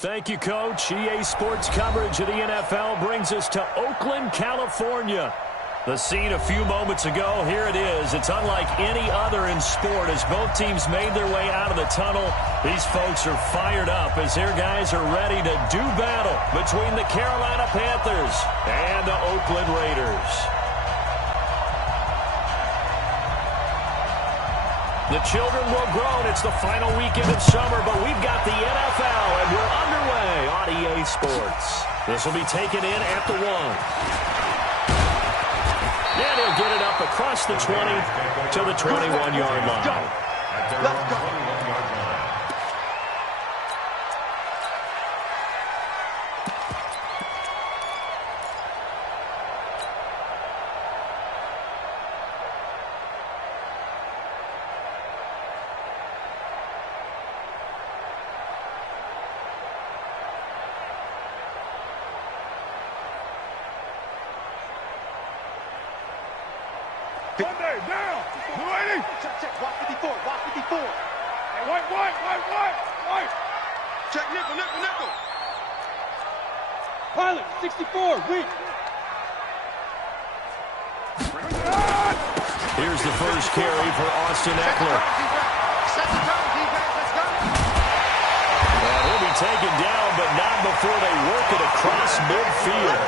Thank you, Coach. EA Sports coverage of the NFL brings us to Oakland, California. The scene a few moments ago, here it is. It's unlike any other in sport as both teams made their way out of the tunnel. These folks are fired up as their guys are ready to do battle between the Carolina Panthers and the Oakland Raiders. The children will grow, and it's the final weekend of summer, but we've got the NFL, and we're underway on EA Sports. This will be taken in at the 1. And he'll get it up across the 20 to the 21-yard line. Let's go. Sunday, down. 280. Check. Watch 54. Watch 54. Hey, white. Check nickel. Pilot, 64, weak. Here's the first carry for Austin Eckler. And he'll be taken down, but not before they work it across midfield.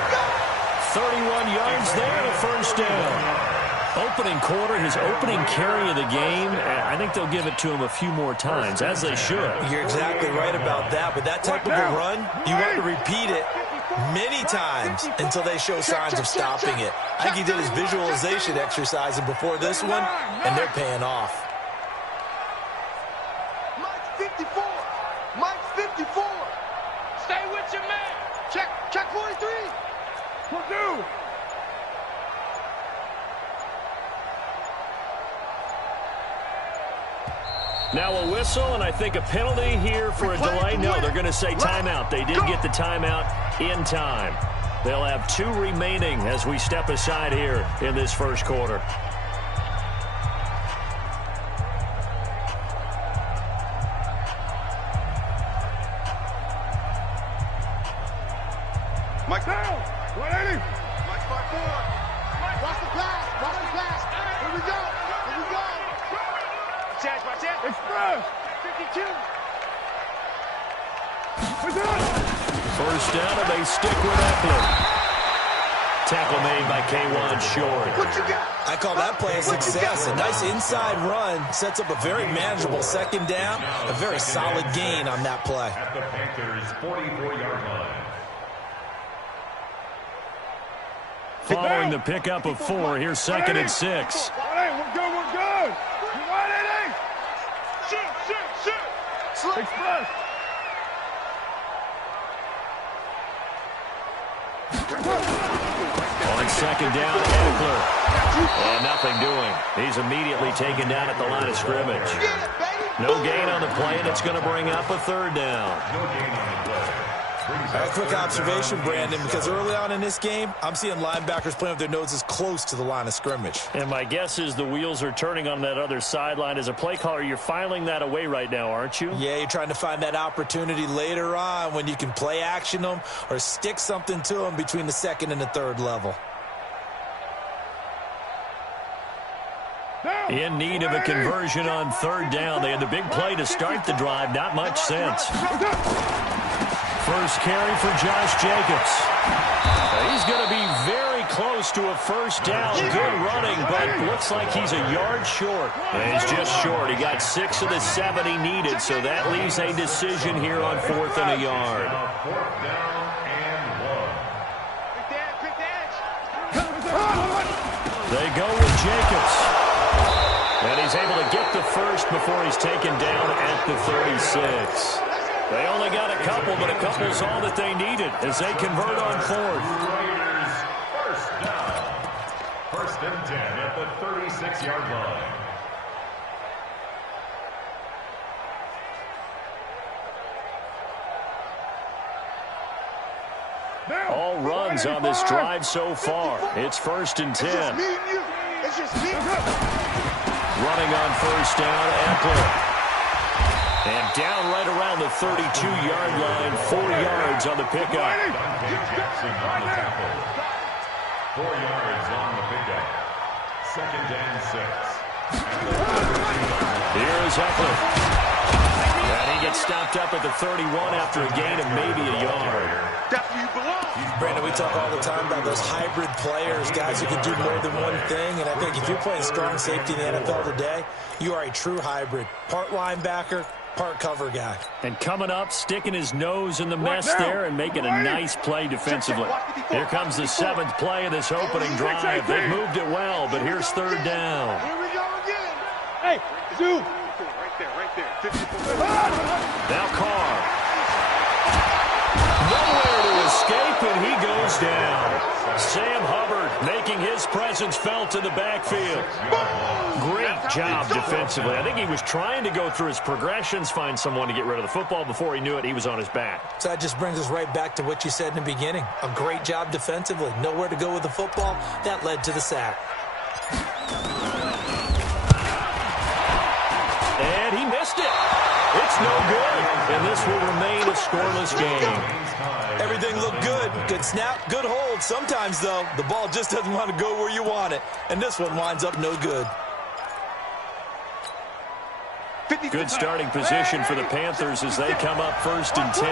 31 yards there, the first down. Opening quarter, his opening carry of the game, I think they'll give it to him a few more times, as they should. You're exactly right about that, but that type of a run, you want to repeat it many times until they show signs of stopping it. I think he did his visualization exercise before this one, and they're paying off. Mike's 54. Stay with your man. Check 43. Purdue. Now a whistle, and I think a penalty here for a delay. No, they're going to say timeout. They did get the timeout in time. They'll have 2 remaining as we step aside here in this first quarter. Mike down. 180. Mike's 5-4. Watch the pass. Here we go. Express. 52. First down, and they stick with Eckler. Tackle made by K1 Short. What you got? I call that play a success. A nice inside run sets up a very manageable second down. A very solid gain on that play. At the Panthers' 44-yard line. Following the pickup of 4, here's 2nd and 6. We're good. 180. Shoot. Express. On second down, Eckler. And nothing doing. He's immediately taken down at the line of scrimmage. No gain on the play, and it's going to bring up a 3rd down. No gain on the play. A quick observation, Brandon, because early on in this game, I'm seeing linebackers playing with their noses close to the line of scrimmage. And my guess is the wheels are turning on that other sideline. As a play caller, you're filing that away right now, aren't you? Yeah, you're trying to find that opportunity later on when you can play action them or stick something to them between the 2nd and the 3rd level. In need of a conversion on 3rd down. They had the big play to start the drive. Not much sense. First carry for Josh Jacobs. He's going to be very close to a first down. Good running, but looks like he's a yard short. And he's just short. He got 6 of the 7 he needed, so that leaves a decision here on 4th and a yard. 4th down and 1. They go with Jacobs. And he's able to get the first before he's taken down at the 36. They only got a couple, but a couple's all that they needed as they convert on 4th. Raiders first down. 1st and 10 at the 36-yard line. All runs on this drive so far. It's 1st and 10. It's just me. Running on 1st down, Eckler. And down right around the 32-yard line, 4 yards on the pickup. Jackson on the tackle. 4 yards on the pickup. 2nd and 6. Here's Eckler. And he gets stopped up at the 31 after a gain of maybe a yard. That's where you belong. Brandon, we talk all the time about those hybrid players, guys who can do more than one thing. And I think if you're playing strong safety in the NFL today, you are a true hybrid. Part linebacker, part cover guy. And coming up, sticking his nose in the mess there and making a nice play defensively. Here comes the 7th play of this opening drive. They've moved it well, but here's 3rd down. Here we go again. Hey, Zoo. Right there. 54. Now Carr. Nowhere to escape, and he goes down. Sam Hubbard making his presence felt in the backfield. Great job defensively. I think he was trying to go through his progressions, find someone to get rid of the football. Before he knew it, he was on his back. So that just brings us right back to what you said in the beginning. A great job defensively. Nowhere to go with the football. That led to the sack. And he missed it. It's no good. And this will remain a scoreless game. Everything looked good. Good snap, good hold. Sometimes, though, the ball just doesn't want to go where you want it. And this one winds up no good. Good starting position for the Panthers as they come up 1st and 10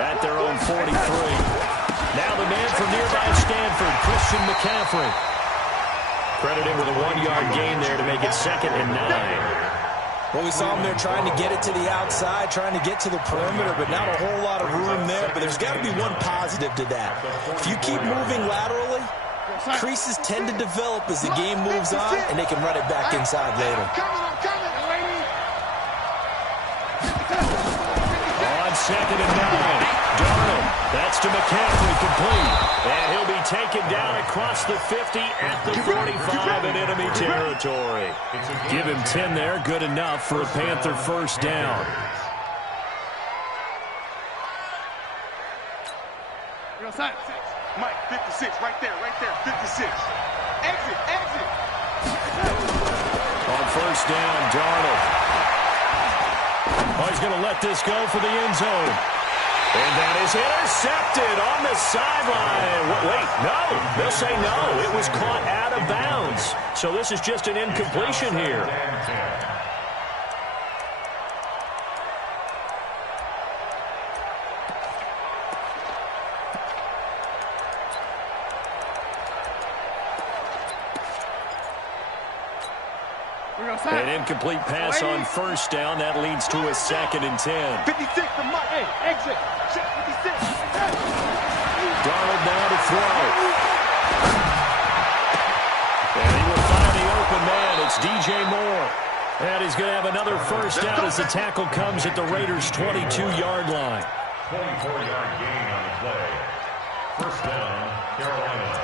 at their own 43. Now the man from nearby Stanford, Christian McCaffrey. Credited with a 1-yard gain there to make it 2nd and 9. Well, we saw him there trying to get it to the outside, trying to get to the perimeter, but not a whole lot of room there. But there's got to be one positive to that. If you keep moving laterally, creases tend to develop as the game moves on, and they can run it back inside later. I'm coming. On 2nd and 9. Darnold. That's to McCaffrey, complete. And he'll be taken down across the 50 at the 45 in enemy territory. Give him 10 there. Good enough for a Panther 1st down. Mike, 56, right there, 56. Exit. On 1st down, Darnold. Oh, he's going to let this go for the end zone. And that is intercepted on the sideline. Wait, no. They'll say no. It was caught out of bounds. So this is just an incompletion here. An incomplete pass on 1st down. That leads to a 2nd and 10. 56 from Mike. Hey, exit. Check 56. Darnold now to throw. And he will find the open man. It's DJ Moore. And he's going to have another 1st down as the tackle comes at the Raiders' 22-yard line. 24-yard gain on the play. 1st down, Carolina.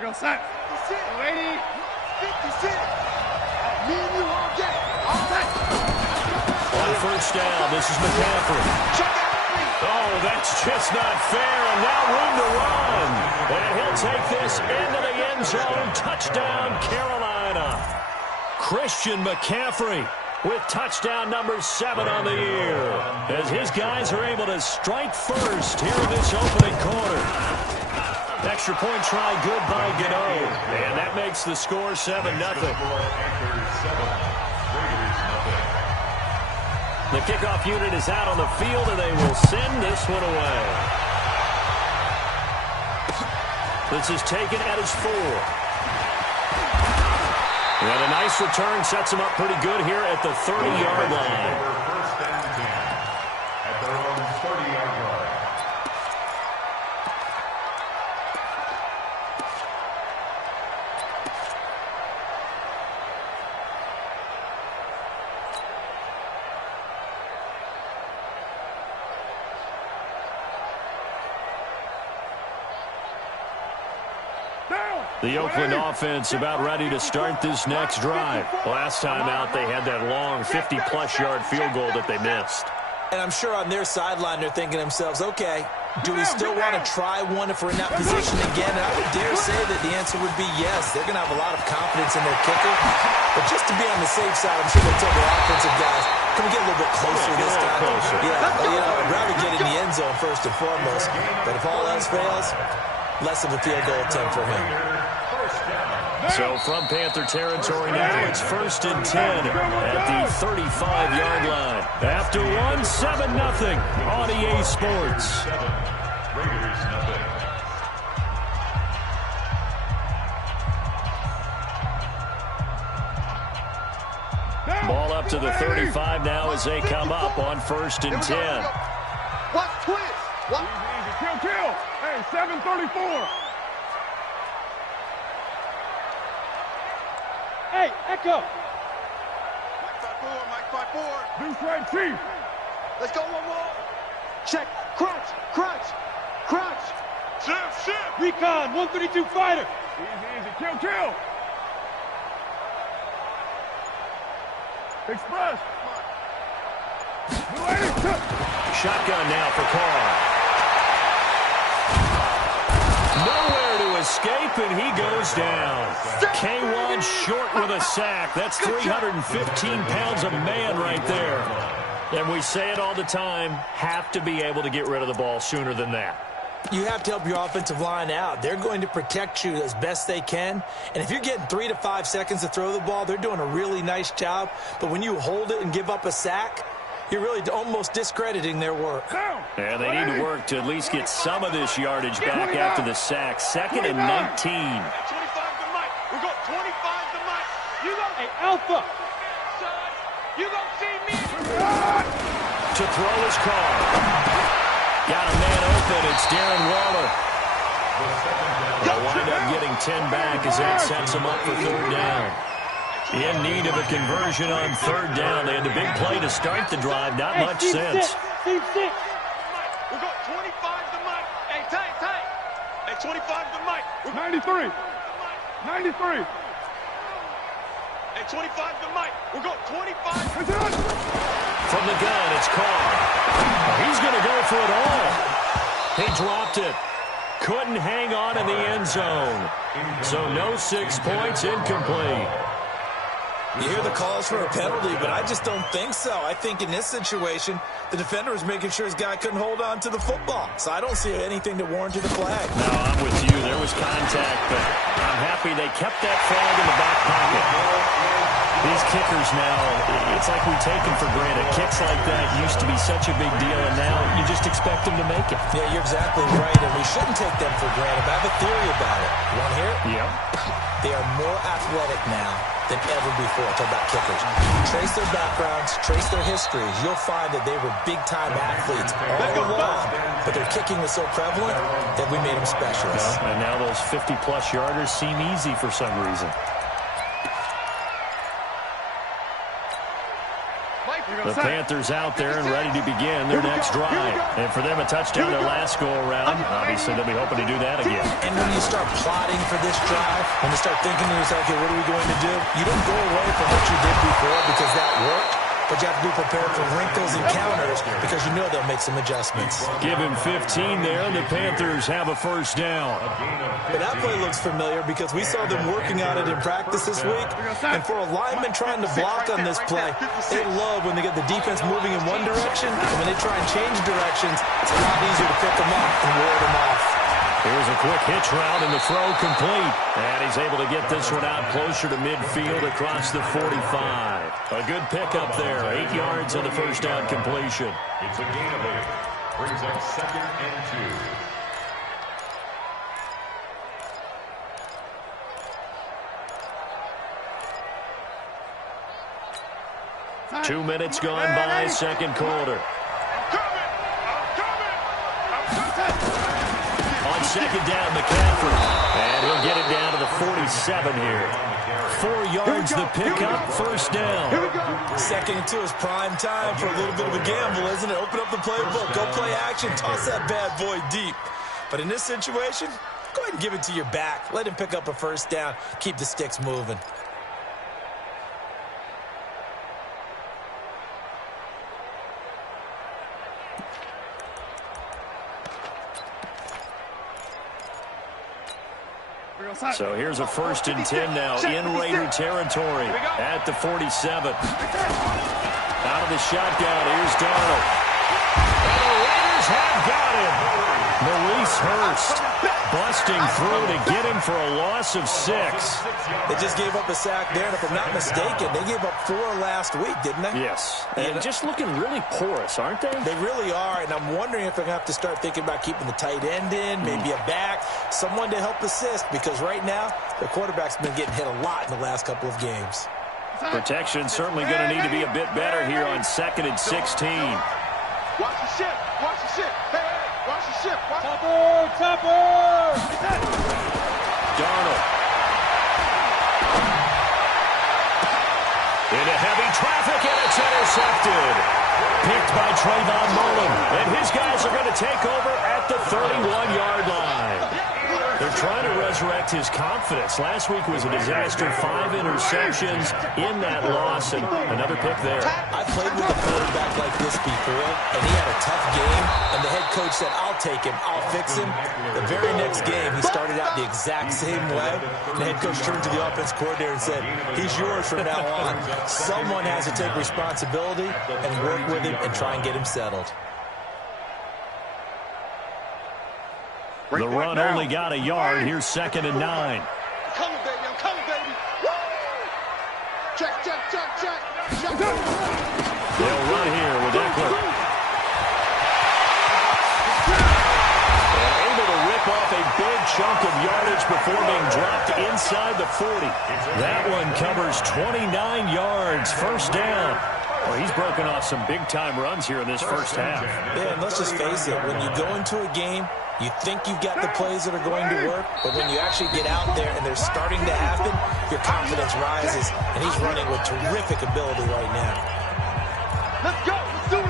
Go, set. 56. 56. Me and you all day. All day. On 1st down, this is McCaffrey. Oh, that's just not fair, and now room to run. And he'll take this into the end zone. Touchdown, Carolina. Christian McCaffrey with touchdown number 7 on the year, as his guys are able to strike first here in this opening quarter. Extra point try good by Gano, and that makes the score 7-0. The kickoff unit is out on the field, and they will send this one away. This is taken at his 4. And a nice return sets him up pretty good here at the 30-yard line. 1st and 10 at their own 30-yard line. The Oakland offense about ready to start this next drive. Last time out, they had that long 50-plus yard field goal that they missed. And I'm sure on their sideline they're thinking to themselves, okay, Do we still want to try one if we're in that position again? And I would dare say that the answer would be yes. They're going to have a lot of confidence in their kicker. But just to be on the safe side, I'm sure they tell their offensive guys, can we get a little bit closer this time? Yeah, I'd rather get in the end zone first and foremost. But if all else fails, less of a field goal attempt for him. So from Panther territory now, it's 1st and 10 at the 35-yard line. After one, 7-0 on EA Sports. Raiders nothing. Ball up to the 35 now as they come up on 1st and 10. Watch twist. What? Kill. Hey, 734. Hey, Echo. Mike 5-4. Deuce right, Chief. Let's go one more. Check. Crunch. Shift. Recon, 132 fighter. Easy. Kill. Express. Shotgun now for Carr. Nowhere to escape, and he goes down. K1 short with a sack. That's 315 pounds of man right there. And we say it all the time, have to be able to get rid of the ball sooner than that. You have to help your offensive line out. They're going to protect you as best they can. And if you're getting 3 to 5 seconds to throw the ball, they're doing a really nice job. But when you hold it and give up a sack, you're really almost discrediting their work. And they need to work to at least get some of this yardage back after the sack. 2nd and 19. 25 to Mike. We got 25 to Mike. You go. Hey, Alpha. Son, you gonna see me. To throw his Carr. Got a man open. It's Darren Waller. They'll wind up getting 10 back as that sets them up for 3rd down. In need of a conversion on 3rd down. They had the big play to start the drive. Not much sense. Team 6. We got 25 to Mike. Hey, tight. Hey, 25 to Mike. 93. 93. Hey, 25 to Mike. We got 25. From the gun, it's Carr. He's going to go for it all. He dropped it. Couldn't hang on in the end zone. So no 6 points, incomplete. You hear the calls for a penalty, but I just don't think so. I think in this situation, the defender was making sure his guy couldn't hold on to the football. So I don't see anything to warrant the flag. No, I'm with you. There was contact, but I'm happy they kept that flag in the back pocket. These kickers now, it's like we take them for granted. Kicks like that used to be such a big deal, and now you just expect them to make it. Yeah, you're exactly right, and we shouldn't take them for granted. But I have a theory about it. You want to hear it? Yep. They are more athletic now than ever before. Talk about kickers. Trace their backgrounds, trace their histories. You'll find that they were big-time athletes all along, but their kicking was so prevalent that we made them specialists. And now those 50-plus yarders seem easy for some reason. The Panthers out there and ready to begin their next drive. And for them, a touchdown their last go-around. Obviously, they'll be hoping to do that again. And when you start plotting for this drive, when you start thinking to yourself, okay, what are we going to do? You don't go away from what you did before because that worked. But you have to be prepared for wrinkles and counters because you know they'll make some adjustments. Give him 15 there, and the Panthers have a 1st down. But that play looks familiar because we saw them working on it in practice this week. And for a lineman trying to block on this play, they love when they get the defense moving in one direction. And when they try and change directions, it's a lot easier to pick them up and ward them off. Here's a quick hitch route, and the throw complete. And he's able to get this one out closer to midfield across the 45. A good pickup there. 8 yards on the 1st down completion. It's a gain of 8. Brings up 2nd and 2. 2 minutes gone by, 2nd quarter. On 2nd down, McCaffrey. And he'll get it down to the 47 here. 4 yards the pickup, 1st down. 2nd and 2 is prime time for a little bit of a gamble, isn't it? Open up the playbook, go play action, toss that bad boy deep. But in this situation, go ahead and give it to your back. Let him pick up a 1st down, keep the sticks moving. So here's a 1st and 10 now in Raider territory at the 47. Out of the shotgun, here's Darnold. And the Raiders have got him. Maurice Hurst busting through to get him for a loss of 6. They just gave up a sack there, and if I'm not mistaken, they gave up 4 last week, didn't they? Yes. And just looking really porous, aren't they? They really are, and I'm wondering if they're going to have to start thinking about keeping the tight end in, maybe a back, someone to help assist, because right now, the quarterback's been getting hit a lot in the last couple of games. Protection certainly going to need to be a bit better here on 2nd and 16. Watch the ship. Watch the ship. Hey, hey, watch the ship. Topper! Darnold. Into heavy traffic, and it's intercepted. Picked by Trayvon Mullen. And his guys are going to take over at the 31-yard line. They're trying to resurrect his confidence. Last week was a disaster. 5 interceptions in that loss, and another pick there. I played with a quarterback like this before, and he had a tough game, and the head coach said, I'll take him, I'll fix him. The very next game, he started out the exact same way. The head coach turned to the offense coordinator and said, he's yours from now on. Someone has to take responsibility and work with him and try and get him settled. The run only got a yard. Here's 2nd and 9. I'm coming, baby. I'm coming, baby. Woo! Check. They'll run here with Eckler. And able to rip off a big chunk of yardage before being dropped inside the 40. That one covers 29 yards. 1st down. Well, he's broken off some big-time runs here in this first half. Yeah, and let's just face it. When you go into a game, you think you've got the plays that are going to work, but when you actually get out there and they're starting to happen, your confidence rises, and he's running with terrific ability right now. Let's go. Let's do it.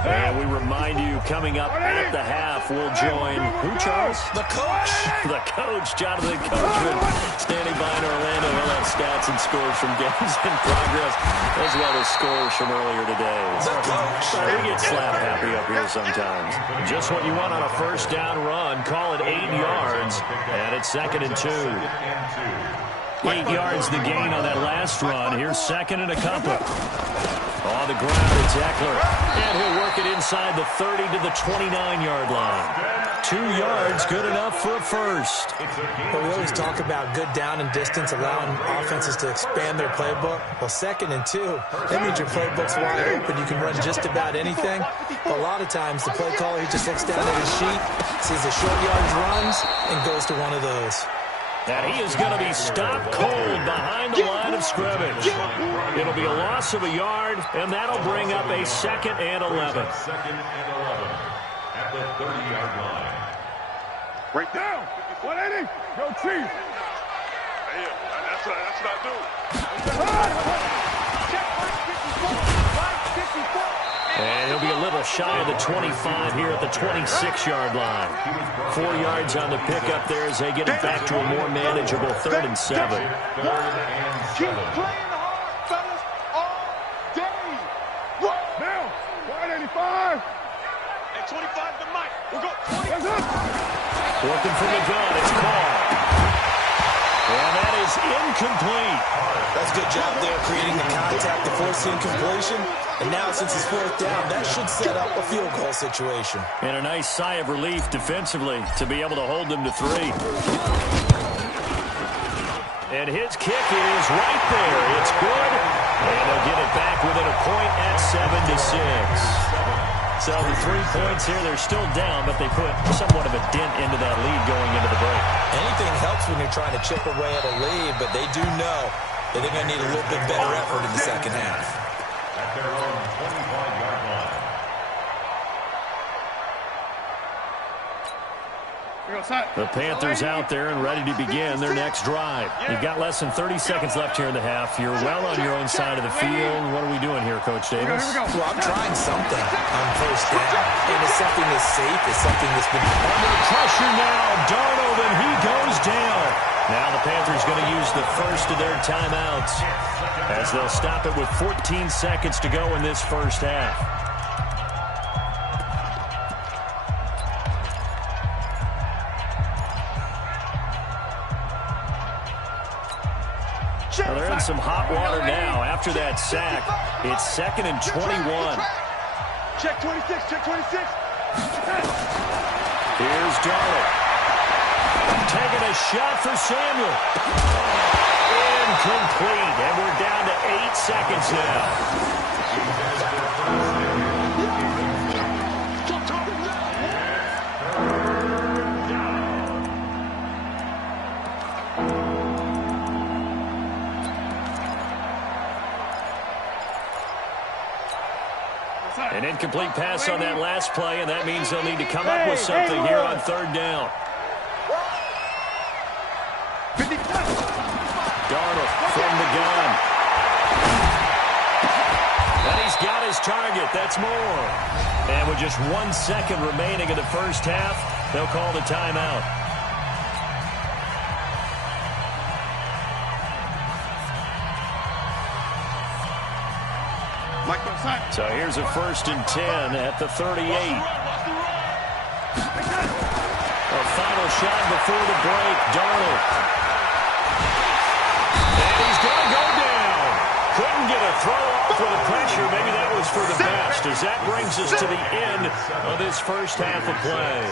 And we remind you, coming up at the half, we'll join, who, Charles? The coach. The coach, Jonathan Coachman, standing by in Orlando. He'll have stats and scores from games in progress, as well as scores from earlier today. The coach. We get slap happy up here sometimes. Just what you want on a 1st down run. Call it 8 yards, and it's 2nd and 2. 8 yards the gain on that last run. Here's 2nd and a couple. On the ground, it's Eckler. And he'll work it inside the 30 to the 29-yard line. 2 yards, good enough for a 1st. But we always talk about good down and distance, allowing offenses to expand their playbook. Well, 2nd and 2, that means your playbook's wide open. You can run just about anything. But a lot of times, the play caller, he just looks down at his sheet, sees the short yardage runs, and goes to one of those. And he is going to be stopped cold behind the line of scrimmage. It'll be a loss of a yard, and that'll bring up a 2nd and 11. 2nd and 11 at the 30-yard line. Break down. 180. Go Chief. Damn, that's what I do. And he'll be a little shy of the 25 here at the 26-yard line. 4 yards on the pickup there as they get it back to a more manageable 3rd and 7. Keep playing hard, fellas, all day. Now, 185. At 25 to Mike. We'll go 20. Working from the gun, it's called. And that is incomplete. That's a good job there, creating the contact to force the incompletion. And now, since it's 4th down, that should set up a field goal situation. And a nice sigh of relief defensively to be able to hold them to 3. And his kick is right there. It's good. And they'll get it back within a point at 7-6. So the 3 points here, they're still down, but they put somewhat of a dent into that lead going into the break. Anything helps when you're trying to chip away at a lead, but they do know that they're going to need a little bit better effort in the 2nd half. At their own 25-yard line. The Panthers out there and ready to begin their next drive. You've got less than 30 seconds left here in the half. You're well on your own side of the field. What are we doing here, Coach Davis? Well, I'm trying something on 1st down. And it's something that's safe. It's something that's been... Under pressure now, Darnold, and he goes down. Now the Panthers going to use the first of their timeouts as they'll stop it with 14 seconds to go in this first half. Well, they're in some hot water now after that sack. It's 2nd and 21. Check 26, check 26. Here's Darnold. Taking a shot for Samuel. Incomplete. And we're down to 8 seconds now. An incomplete pass on that last play, and that means they'll need to come up with something here on 3rd down. Darnold from the gun. And he's got his target. That's more. And with just 1 second remaining in the first half, they'll call the timeout. So here's a 1st and 10 at the 38. A final shot before the break. Darnold. And he's going to go down. Couldn't get a throw off with the pressure. Maybe that was for the best, as that brings us to the end of this first half of play.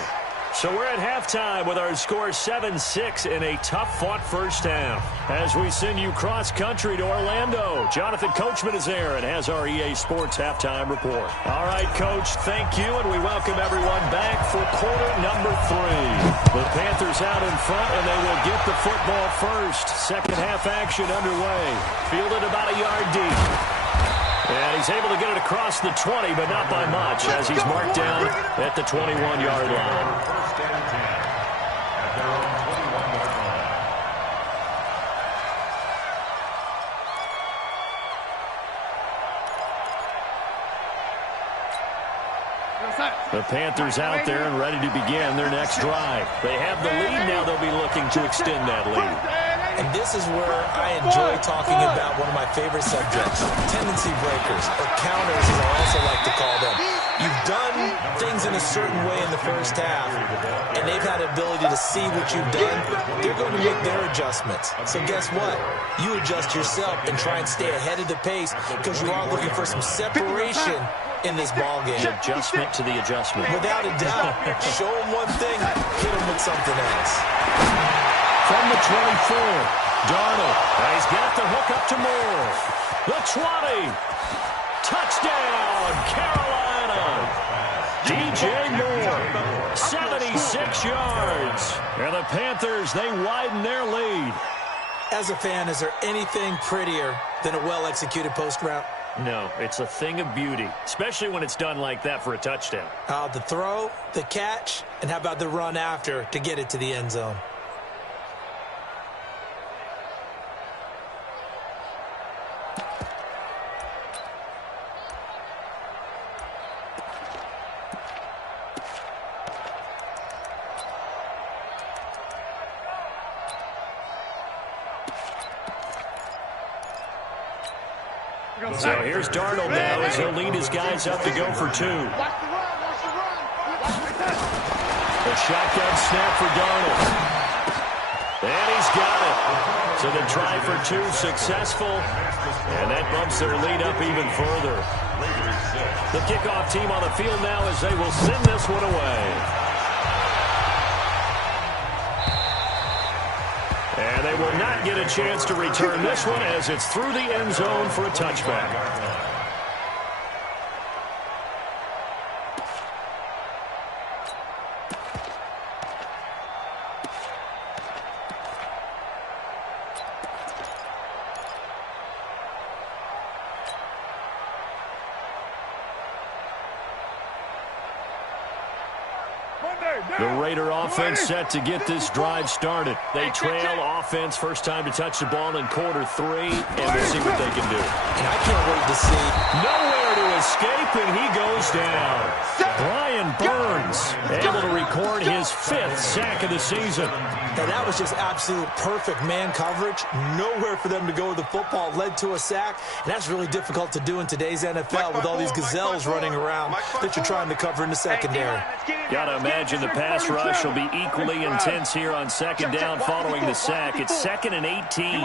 So we're at halftime with our score 7-6 in a tough-fought first half. As we send you cross-country to Orlando, Jonathan Coachman is there and has our EA Sports halftime report. All right, Coach, thank you, and we welcome everyone back for quarter number 3. The Panthers out in front, and they will get the football first. Second half action underway. Fielded about a yard deep. And he's able to get it across the 20, but not by much, as he's marked down at the 21-yard line. 1st and 10 at their own 21-yard line. The Panthers out there and ready to begin their next drive. They have the lead now. They'll be looking to extend that lead. And this is where I enjoy talking about one of my favorite subjects, tendency breakers, or counters as I also like to call them. You've done things in a certain way in the first half, and they've had the ability to see what you've done. They're going to make their adjustments. So guess what? You adjust yourself and try and stay ahead of the pace because you are looking for some separation in this ballgame. Adjustment to the adjustment. Without a doubt. Show them one thing, hit them with something else. From the 24, Darnold. He's got the hook up to Moore. The 20. Touchdown, Carolina. DJ Moore, 76 yards. And the Panthers, they widen their lead. As a fan, is there anything prettier than a well-executed post route? No, it's a thing of beauty, especially when it's done like that for a touchdown. The throw, the catch, and how about the run after to get it to the end zone? So here's Darnold now as he'll lead his guys up to go for 2. A shotgun snap for Darnold. And he's got it. So the try for 2 successful. And that bumps their lead up even further. The kickoff team on the field now as they will send this one away. And they will not get a chance to return this one as it's through the end zone for a touchback. The Raider offense set to get this drive started. They trail offense first time to touch the ball in quarter 3, and we'll see what they can do. And I can't wait to see nowhere to escape, and he goes down. Brian Burns able to record his 5th sack of the season. And that was just absolute perfect man coverage. Nowhere for them to go with the football. Led to a sack. And that's really difficult to do in today's NFL with all these gazelles running around that you're trying to cover in the secondary. Got to imagine the pass rush will be equally intense here on 2nd down following the sack. It's 2nd and 18.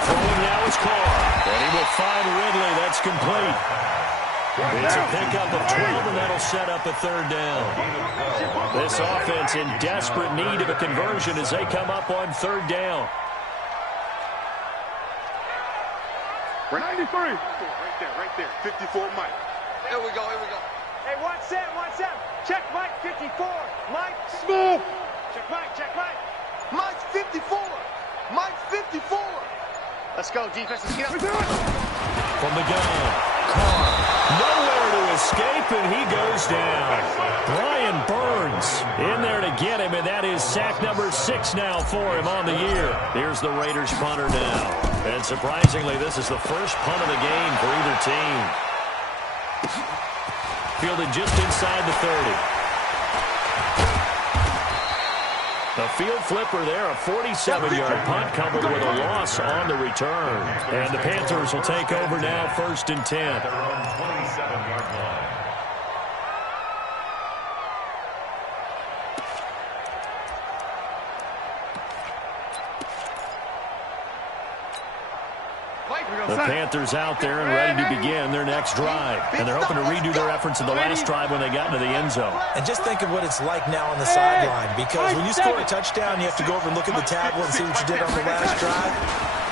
Throwing now is Carr. And he will find Ridley. That's complete. It's a pickup of 12, and that'll set up a 3rd down. This offense in desperate need of a conversion as they come up on 3rd down. We're 93. Right there. 54, Mike. Here we go. Hey, 1-7. Check Mike, 54. Mike. Smooth. Check Mike. Mike's 54. Mike's 54. Let's go, defense. Let's get up. From the gun, Carr. Nowhere to escape, and he goes down. Brian Burns in there to get him, and that is sack number 6 now for him on the year. Here's the Raiders punter now. And surprisingly, this is the first punt of the game for either team. Fielded just inside the 30. The field flipper there, a 47-yard punt coupled with a loss on the return. And the Panthers will take over now, 1st and 10. Their own 27-yard line. The Panthers out there and ready to begin their next drive. And they're hoping to redo their efforts in the last drive when they got into the end zone. And just think of what it's like now on the sideline, because when you score a touchdown, you have to go over and look at the tablet and see what you did on the last drive.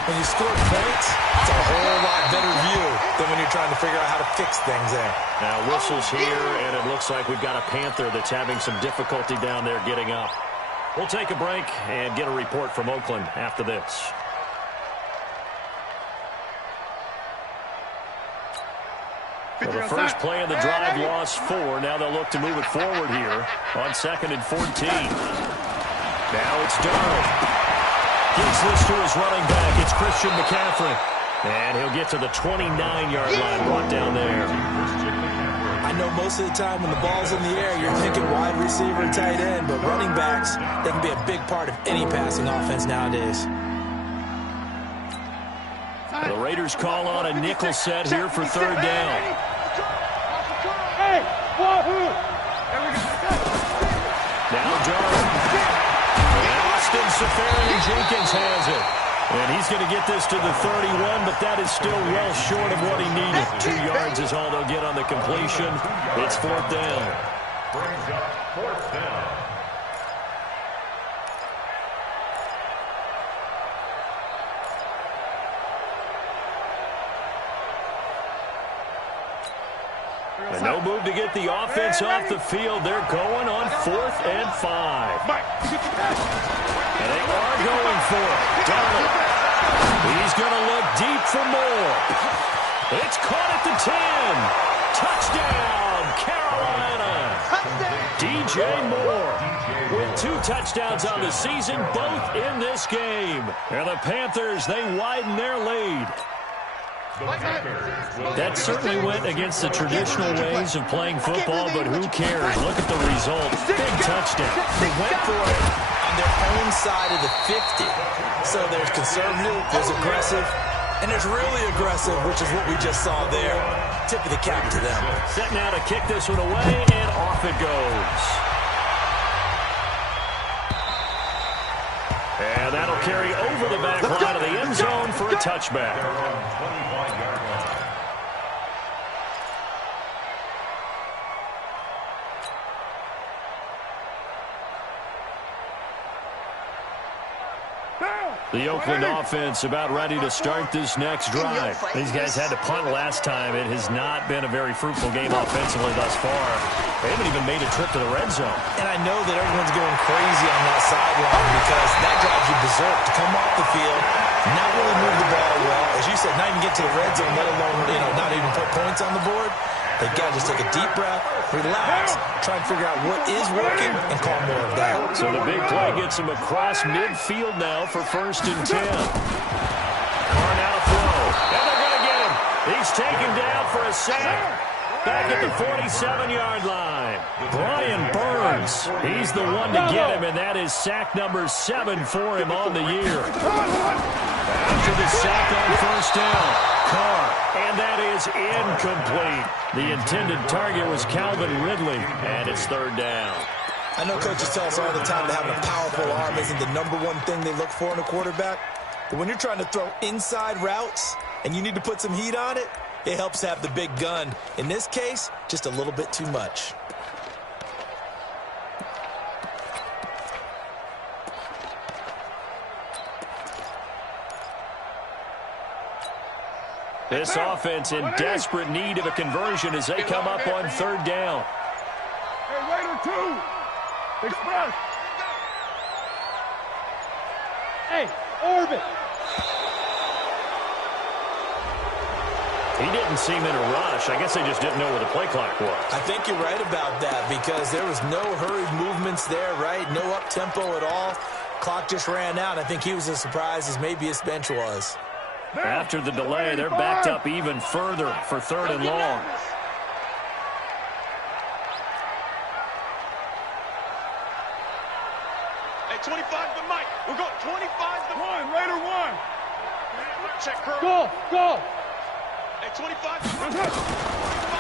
When you score points, it's a whole lot better view than when you're trying to figure out how to fix things there. Now whistles here, and it looks like we've got a Panther that's having some difficulty down there getting up. We'll take a break and get a report from Oakland after this. Well, the first play of the drive lost 4. Now they'll look to move it forward here on 2nd and 14. Now it's Darnold. Gives this to his running back. It's Christian McCaffrey. And he'll get to the 29-yard line, brought down there. I know most of the time when the ball's in the air, you're thinking wide receiver and tight end, but running backs, they can be a big part of any passing offense nowadays. The Raiders call on a nickel set here for 3rd down. Hey, wahoo! Now Darnold. And Austin Seferian-Jenkins has it. And he's going to get this to the 31, but that is still well short of what he needed. 2 yards is all they'll get on the completion. It's 4th down. Brings up 4th down. And no move to get the offense off the field. They're going on 4th and 5. And they are going for it. Darnold. He's going to look deep for more. It's caught at the 10. Touchdown, Carolina. DJ Moore with 2 touchdowns on the season, both in this game. And the Panthers, they widen their lead. That certainly went against the traditional ways of playing football, but who cares? Look at the result. Big touchdown. They went for it on their own side of the 50. So there's conservative, there's aggressive, and there's really aggressive, which is what we just saw there. Tip of the cap to them. Set now to kick this one away, and off it goes. And that'll carry over the back line of the end zone for a touchback. The Oakland offense about ready to start this next drive. These guys had to punt last time. It has not been a very fruitful game offensively thus far. They haven't even made a trip to the red zone. And I know that everyone's going crazy on that sideline because that drives you berserk to come off the field, not really move the ball well. As you said, not even get to the red zone, let alone, not even put points on the board. They've got to just take a deep breath, relax, try and figure out what is working, and call more of that. So the big play gets him across midfield now for 1st and 10. Carr now to throw. And they're going to get him. sack. Back at the 47-yard line. Brian Burns, he's the one to get him, and that is sack number 7 for him on the year. After the sack on first down, Carr, and that is incomplete. The intended target was Calvin Ridley, and it's third down. I know coaches tell us all the time that having a powerful arm isn't the #1 thing they look for in a quarterback. But when you're trying to throw inside routes and you need to put some heat on it, it helps have the big gun. In this case, just a little bit too much. This offense in desperate need of a conversion as they come up on third down. Hey, yr2. Express. Hey, orbit. He didn't seem in a rush. I guess they just didn't know where the play clock was. I think you're right about that because there was no hurried movements there, right? No up-tempo at all. Clock just ran out. I think he was as surprised as maybe his bench was. After the delay, they're backed up even further for third and long. Hey, 25 to Mike. We're going 25 to Mike. Raider 1. Check curl. Go. Hey, 25 to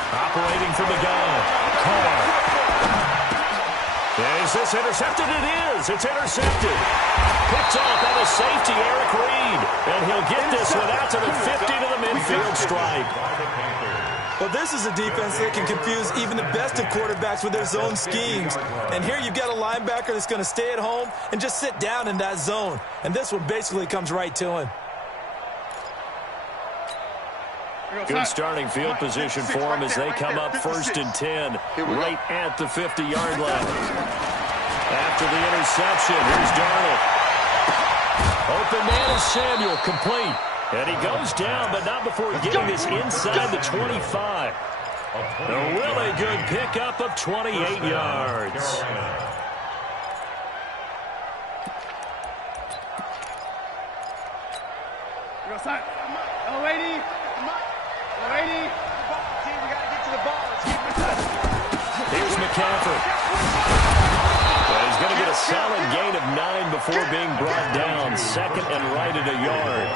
Operating from the gun. Carr. Is this intercepted? It is. It's intercepted. Picked off by the safety, Eric Reed. And he'll get this one out to the 50 to the midfield stripe. Well, this is a defense that can confuse even the best of quarterbacks with their zone schemes. And here you've got a linebacker that's going to stay at home and just sit down in that zone. And this one basically comes right to him. Good starting field position for them as they come up 1st and 10, right at the 50-yard line. After the interception, here's Darnold. Open man is Samuel, complete. And he goes down, but not before getting this inside the 25. A really good pickup of 28 yards. Lady. Team, we got to get to the ball. Let's keep it. Here's McCaffrey. Well, he's going to get a solid gain of 9 before being brought down. 2nd and right at a yard.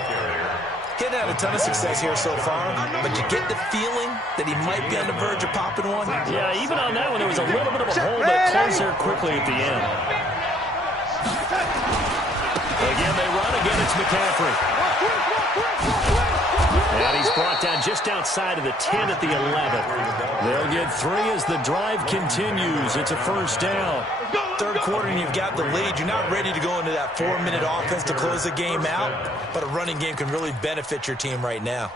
He hadn't had a ton of success here so far, but you get the feeling that he might be on the verge of popping one. Yeah, even on that one, there was a little bit of a hole that closed there quickly at the end. Again, they run. Again, it's McCaffrey. And he's brought down just outside of the 10 at the 11. They'll get 3 as the drive continues. It's a first down. Third quarter and you've got the lead. You're not ready to go into that 4-minute offense to close the game out, but a running game can really benefit your team right now.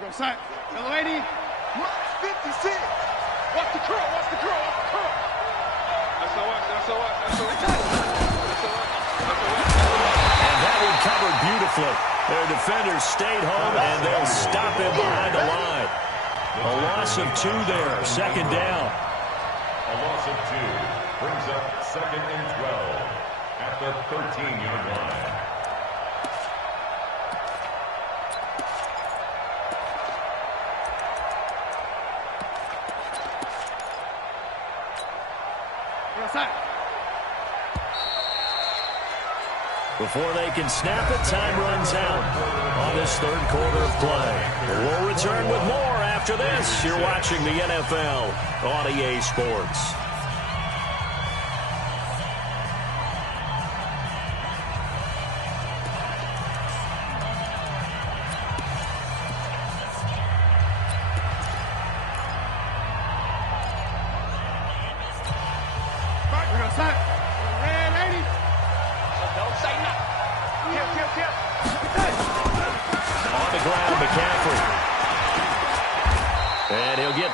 Go side. Lady. 56. Watch the curl. And that one covered beautifully. Their defenders stayed home, and they'll stop him behind the line. A loss of 2 there, 2nd down. A loss of 2 brings up 2nd and 12 at the 13-yard line. Before they can snap it, time runs out on this 3rd quarter of play. We'll return with more after this. You're watching the NFL on EA Sports.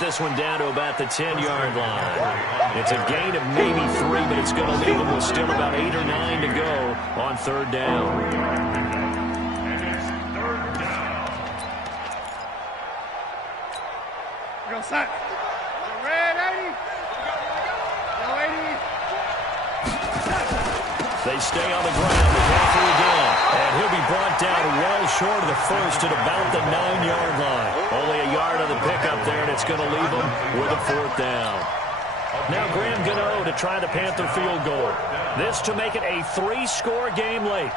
This one down to about the 10-yard line. It's a gain of maybe 3, but it's going to leave them with still about 8 or 9 to go on 3rd down. And it's 3rd down. Go side. Red 80. They stay on the ground. McCaffrey again. And he'll be brought down well short of the first at about the 9-yard line. Only a yard on the pickup there, and it's going to leave him with a 4th down. Now Graham Gano to try the Panther field goal. This to make it a 3-score game late.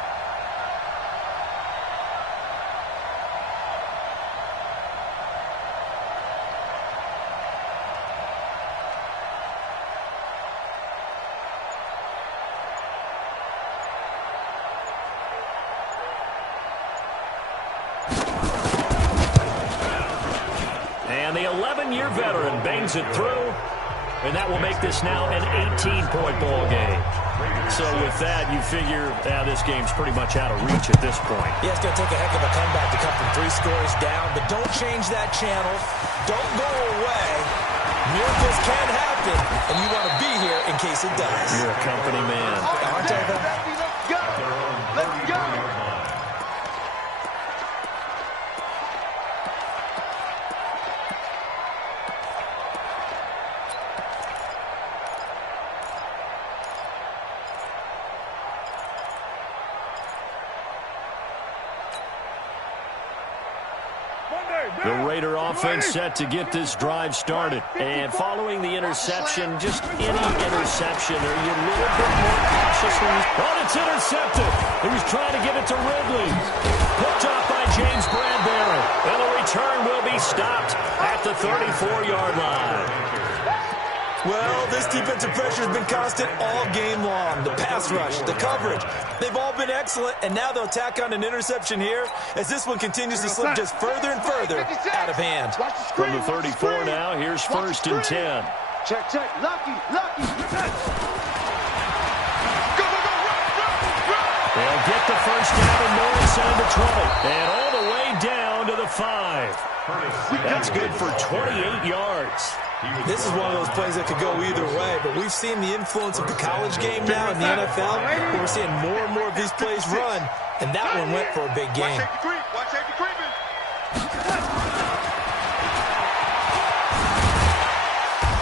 And the 11-year veteran bangs it through. And that will make this now an 18-point ball game. So with that, you figure this game's pretty much out of reach at this point. Yeah, it's going to take a heck of a comeback to come from 3 scores down. But don't change that channel. Don't go away. Miracles can happen, and you want to be here in case it does. You're a company man. Aren't I, though? Let's go. Let's go. The Raider offense set to get this drive started. And following the interception, just any interception, are you a little bit more cautious when you... Oh, it's intercepted. He was trying to get it to Ridley. Picked off by James Bradbury. And the return will be stopped at the 34-yard line. Well, this defensive pressure has been constant all game long. The pass rush, the coverage, they've all been excellent, and now they'll tack on an interception here as this one continues to slip just further and further out of hand. From the 34 now, here's 1st and 10. Check, check. Lucky, lucky. They'll get the first down and more inside the 20. And all the way down to the 5. That's good for 28 yards. This is one of those plays that could go either way, but we've seen the influence of the college game now in the NFL, where we're seeing more and more of these plays run, and that one went for a big game. Watch safety creeping.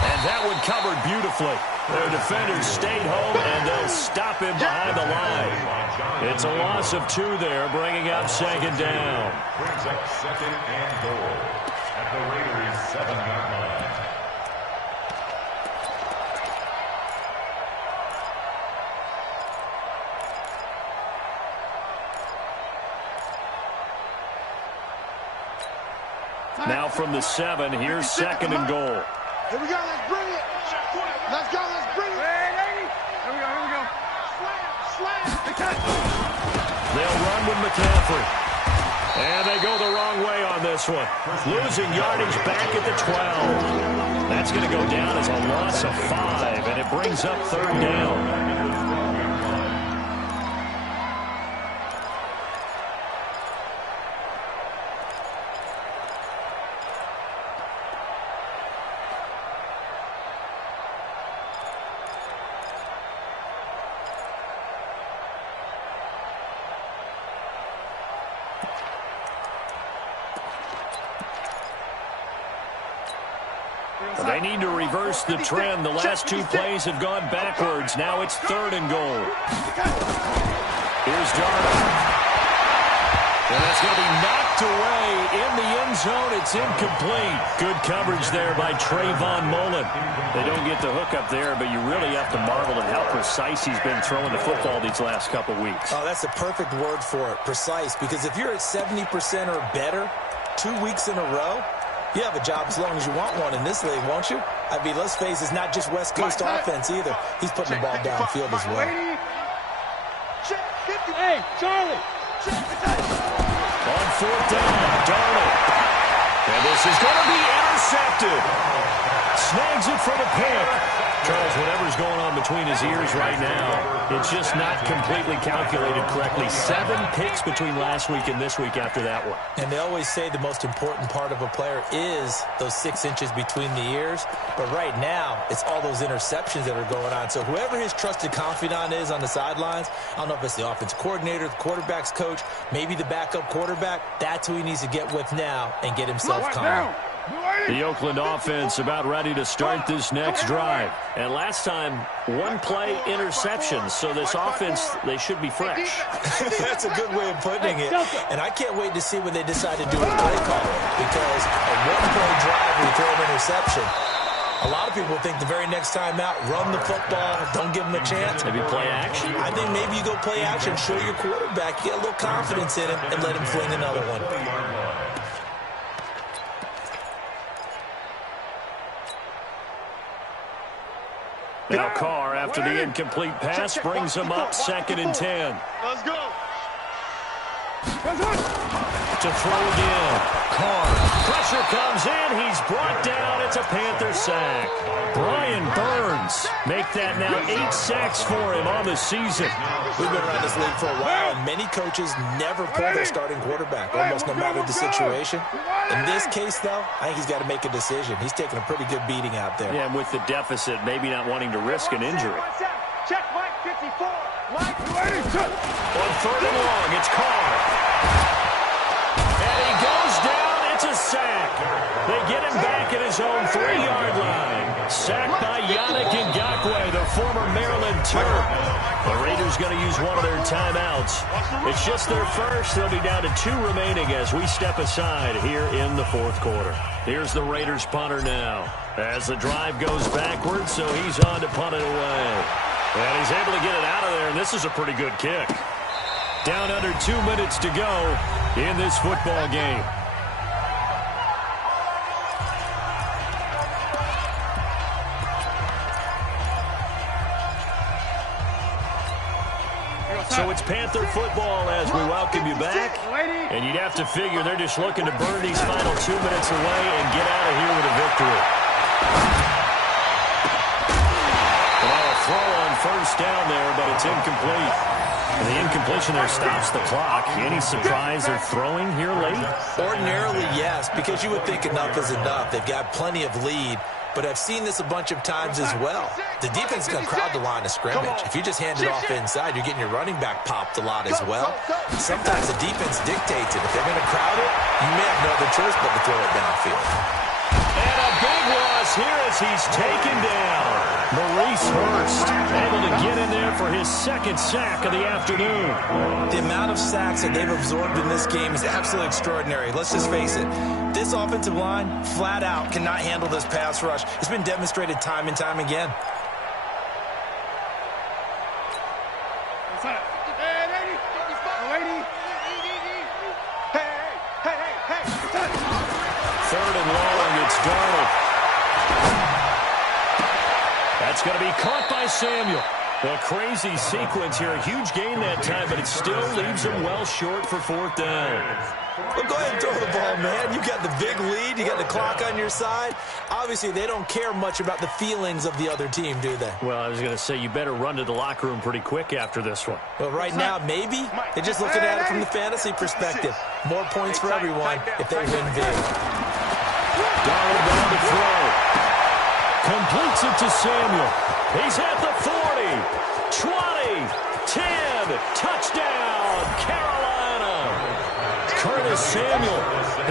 And that one covered beautifully. Their defenders stayed home, and they'll stop him behind the line. It's a loss of 2 there, bringing up 2nd down. Brings up 2nd and goal at the Raiders' 7-yard line. Now from the 7, here's 2nd and goal. Here we go. Let's bring it. Let's go. Let's bring it. Here we go. Slam. They'll run with McCaffrey. And they go the wrong way on this one. Losing yardage back at the 12. That's going to go down as a loss of 5, and it brings up 3rd down. They need to reverse the trend. The last 2 plays have gone backwards. Now it's 3rd and goal. Here's Darnold. And that's going to be knocked away in the end zone. It's incomplete. Good coverage there by Trayvon Mullen. They don't get the hook up there, but you really have to marvel at how precise he's been throwing the football these last couple weeks. Oh, that's the perfect word for it, precise, because if you're at 70% or better 2 weeks in a row, you have a job as long as you want one in this league, won't you? I mean, let's face it, it's not just West Coast offense either. He's putting the ball downfield as well. Hey, Charlie. On 4th down, Darnold. And this is going to be intercepted. Snags it for the pick. Charles, whatever's going on between his ears right now, it's just not completely calculated correctly. 7 picks between last week and this week after that one. And they always say the most important part of a player is those 6 inches between the ears. But right now, it's all those interceptions that are going on. So whoever his trusted confidant is on the sidelines, I don't know if it's the offensive coordinator, the quarterback's coach, maybe the backup quarterback, that's who he needs to get with now and get himself calm. The Oakland offense about ready to start this next drive. And last time, one-play interception. So this offense, they should be fresh. That's a good way of putting it. And I can't wait to see what they decide to do with play calling. Because a one-play drive, we throw an interception. A lot of people think the very next time out, run the football, don't give them a chance. Maybe play action? I think maybe you go play action, show your quarterback, get a little confidence in him, and let him fling another one. Now Carr, after the incomplete pass, brings him up 2nd and 10. Let's go. To throw again. Carr. Pressure comes in. He's brought down. It's a Panther sack. Brian Burns make that now 8 sacks for him on the season. We've been around this league for a while, and many coaches never pull their starting quarterback, almost no matter the situation. In this case, though, I think he's got to make a decision. He's taking a pretty good beating out there. Yeah, and with the deficit, maybe not wanting to risk an injury. Check Mike 54. Mike. On 3rd and long, it's Carr. And he goes down. It's a sack. They get him back at his own 3-yard line. Sacked by yr2, the former Maryland Terp. The Raiders going to use one of their timeouts. It's just their first. They'll be down to 2 remaining as we step aside here in the 4th quarter. Here's the Raiders punter now. As the drive goes backwards, so he's on to punt it away. And he's able to get it out of there, and this is a pretty good kick. Down under 2 minutes to go in this football game. So it's Panther football as we welcome you back. And you'd have to figure they're just looking to burn these final 2 minutes away and get out of here with a victory. Well, a throw on 1st down there, but it's incomplete. And the incompletion there stops the clock. Any surprise they're throwing here late? Ordinarily, yes, because you would think enough is enough. They've got plenty of lead. But I've seen this a bunch of times as well. The defense is going to crowd the line of scrimmage. If you just hand it off inside, you're getting your running back popped a lot as well. Sometimes the defense dictates it. If they're going to crowd it, you may have no other choice but to throw it downfield. And a big loss here as he's taken down. Maurice Hurst able to get in there for his 2nd sack of the afternoon. The amount of sacks that they've absorbed in this game is absolutely extraordinary. Let's just face it. This offensive line, flat out, cannot handle this pass rush. It's been demonstrated time and time again. Third and long, it's Darnold. That's going to be caught by Samuel. A crazy sequence here. A huge gain that time, but it still leaves him well short for 4th down. Well, go ahead and throw the ball, man. You got the big lead. You got the clock on your side. Obviously, they don't care much about the feelings of the other team, do they? Well, I was going to say, you better run to the locker room pretty quick after this one. Well, right now, maybe. They're just looking at it from the fantasy perspective. More points for everyone if they win big. Darnold down to throw. Completes it to Samuel. He's at the 40, 20, 10, touchdown, Carolina. Curtis Samuel,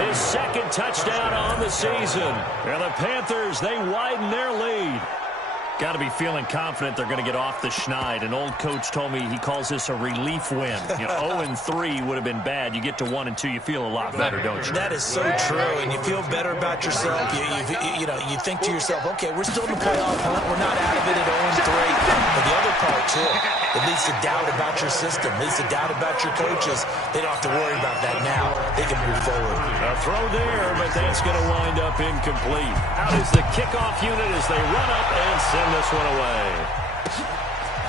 his 2nd touchdown on the season. And the Panthers, they widen their lead. Got to be feeling confident they're going to get off the schneid. An old coach told me he calls this a relief win. 0-3 would have been bad. You get to 1-2, you feel a lot better, don't you? That is so true, and you feel better about yourself. You think to yourself, okay, we're still in the playoff hunt. We're not out of it at 0-3. But the other part, too, it leads to doubt about your system. It leads to doubt about your coaches. They don't have to worry about that now. They can move forward. A throw there, but that's going to wind up incomplete. Out is the kickoff unit as they run up and send this one away.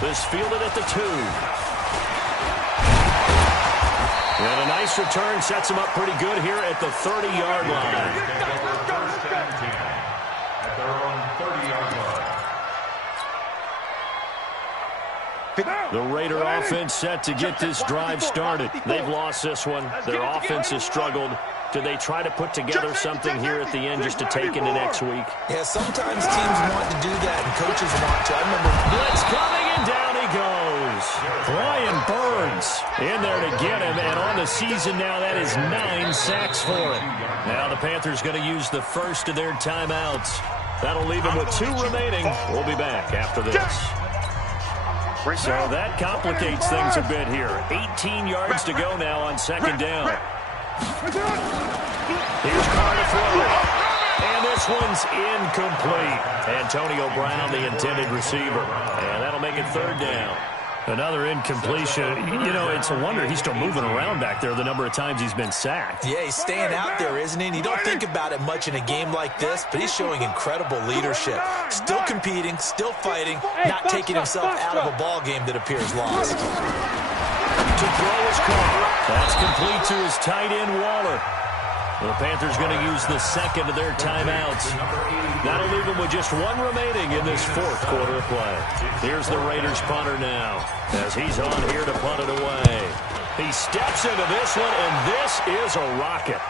This fielded at the 2. And a nice return sets him up pretty good here at the 30-yard line. At their own 30-yard line. The Raider offense set to get this drive started. They've lost this one. Their offense has struggled. Do they try to put together something here at the end just to take into next week? Yeah, sometimes teams want to do that and coaches want to. I remember blitz coming and down he goes. Panthers. Brian Burns in there to get him, and on the season now, that is 9 sacks for him. Now the Panthers going to use the first of their timeouts. That'll leave him with 2 remaining. We'll be back after this. So that complicates things a bit here. 18 yards to go now on second down. Here's Carr to throw. And this one's incomplete. Antonio Brown, the intended receiver. And that'll make it third down. Another incompletion. You know, it's a wonder he's still moving around back there the number of times he's been sacked. Yeah, he's staying out there, isn't he? And you don't think about it much in a game like this, but he's showing incredible leadership. Still competing, still fighting, not taking himself out of a ball game that appears lost. To throw his Carr. That's complete to his tight end, Waller. The Panthers going to use the second of their timeouts. That'll leave them with just 1 remaining in this fourth quarter of play. Here's the Raiders punter now as he's on here to punt it away. He steps into this one, and this is a rocket.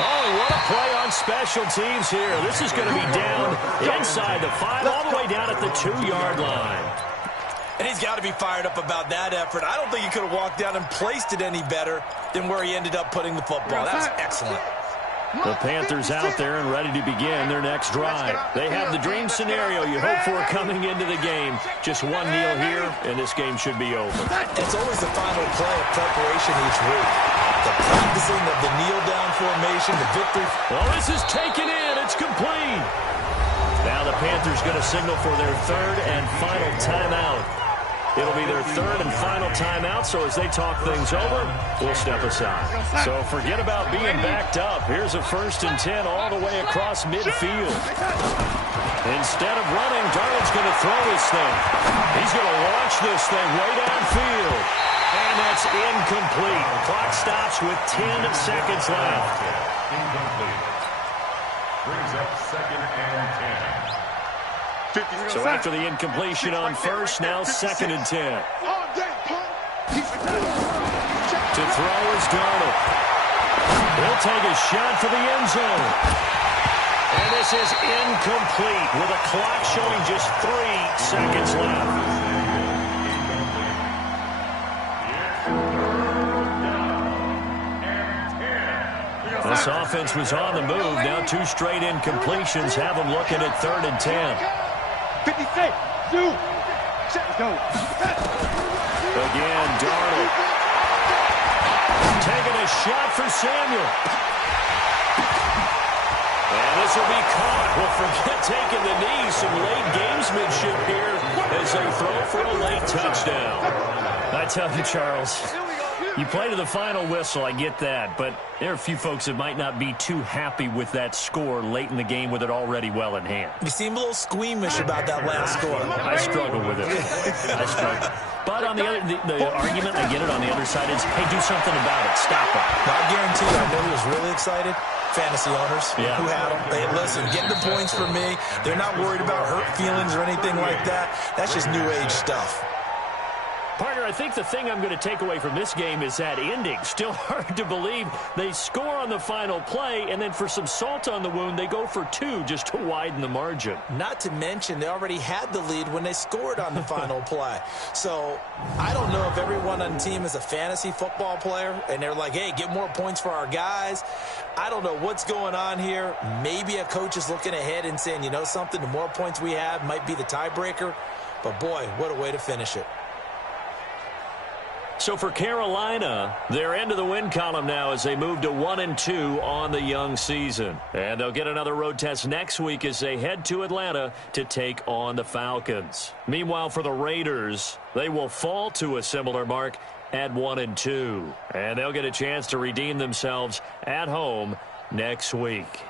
Oh, what a play on special teams here. This is going to be down inside the 5, all the way down at the 2-yard line. And he's got to be fired up about that effort. I don't think he could have walked down and placed it any better than where he ended up putting the football. That's excellent. The Panthers out there and ready to begin their next drive. They have the dream scenario you hope for coming into the game. Just 1 kneel here, and this game should be over. It's always the final play of preparation each week. The practicing of the kneel-down formation, the victory. Well, this is taken in. It's complete. Now the Panthers going to signal for their third and final timeout. It'll be their third and final timeout, so as they talk things over, we'll step aside. So forget about being backed up. Here's a 1st and 10 all the way across midfield. Instead of running, Darnold's going to throw this thing. He's going to launch this thing way downfield. And that's incomplete. Clock stops with 10 seconds left. Incomplete. Brings up 2nd and 10. So after the incompletion on first, now 2nd and 10. To throw is Darnold. He'll take a shot for the end zone. And this is incomplete with a clock showing just 3 seconds left. This offense was on the move. Now 2 straight incompletions have them looking at 3rd and 10. 56, 2, go. Again, Darnold. Taking a shot for Samuel. And this will be caught. Well, forget taking the knee. Some late gamesmanship here as they throw for a late touchdown. I tell you, Charles, you play to the final whistle, I get that, but there are a few folks that might not be too happy with that score late in the game with it already well in hand. You seem a little squeamish about that last score. I struggle with it. I struggle. But on the other, the argument, I get it on the other side, is, hey, do something about it. Stop it. Now, I guarantee you, I know who was really excited. Fantasy owners who had them. Hey, listen, get the points for me. They're not worried about hurt feelings or anything like that. That's just new age stuff. Partner, I think the thing I'm going to take away from this game is that ending. Still hard to believe they score on the final play, and then for some salt on the wound, they go for 2 just to widen the margin. Not to mention, they already had the lead when they scored on the final play. So I don't know if everyone on the team is a fantasy football player, and they're like, hey, get more points for our guys. I don't know what's going on here. Maybe a coach is looking ahead and saying, you know something, the more points we have might be the tiebreaker. But, boy, what a way to finish it. So for Carolina, they're into the win column now as they move to 1-2 on the young season. And they'll get another road test next week as they head to Atlanta to take on the Falcons. Meanwhile, for the Raiders, they will fall to a similar mark at 1-2. And they'll get a chance to redeem themselves at home next week.